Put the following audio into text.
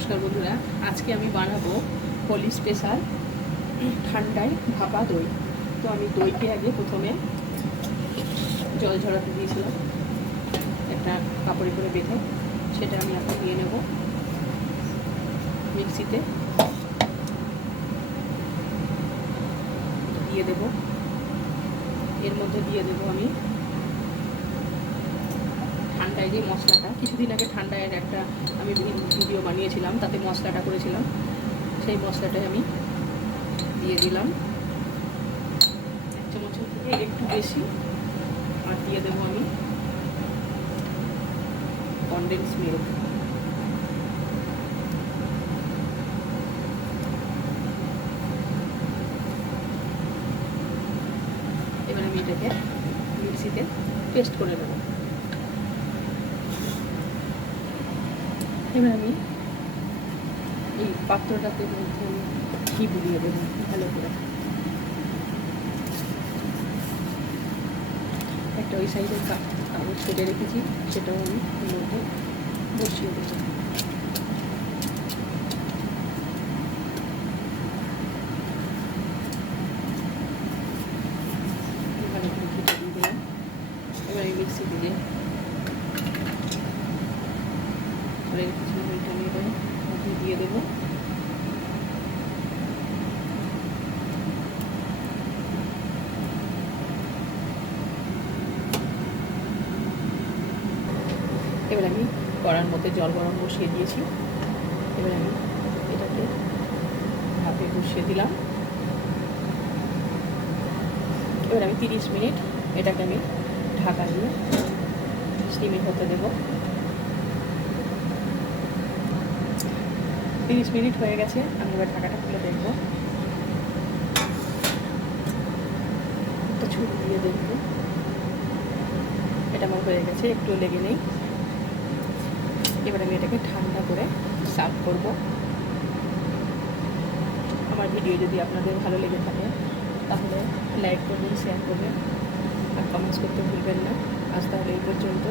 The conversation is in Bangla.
নমস্কার বন্ধুরা, আজকে আমি বানাবো হোলি স্পেশাল ঠান্ডায় ভাপা দই। তো আমি দইকে আগে প্রথমে জল ঝরাতে দিয়েছিলাম একটা কাপড়ে করে বেঁধে, সেটা আমি এখন নিয়ে নেব মিক্সিতে দিয়ে দেব। এর মধ্যে দিয়ে দেব আমি ঠান্ডায় যে মশলাটা, কিছুদিন আগে ঠান্ডায় একটা আমি ভিডিও বানিয়েছিলাম, তাতে মশলাটা করেছিলাম, সেই মশলাটাই আমি দিয়ে দিলাম 1 চামচের থেকে একটু বেশি। আর দিয়ে দেবো আমি কনডেন্স মিল্ক। এবার আমি এটাকে মিক্সিতে পেস্ট করে নেব। এবার আমি এই পাত্রটাতে মধ্যে আমি ঘি বুলিয়ে দেবো ভালো করে। একটা ওই সাইডের কাগজ কেটে রেখেছি, সেটাও আমি এর মধ্যে বসিয়ে দেবো। ভালো করে ঘিটা দিয়ে দিলাম। এবার এই মিক্সি দিয়ে ওইটা আমি এবার মধ্যে দিয়ে দেবো। এবার আমি কড়ার মধ্যে জল গরম বসিয়ে দিয়েছি। এবার আমি এটাকে ভাপে বসিয়ে দিলাম। এবার আমি 30 মিনিট এটাকে আমি ঢাকা দিয়ে স্টিমে হতে দেব। 30 মিনিট হয়ে গেছে, আমি এবার ঢাকাটা খুলে দেখব। একটা ছুরি দিয়ে দেখব, এটা আমার হয়ে গেছে, একটু লেগে নেই। এবার আমি এটাকে ঠান্ডা করে সার্ভ করব। আমার ভিডিও যদি আপনাদের ভালো লেগে থাকে তাহলে লাইক করবেন, শেয়ার করবেন আর কমেন্টস করতে ভুলবেন না। আজ তাহলে এই পর্যন্ত।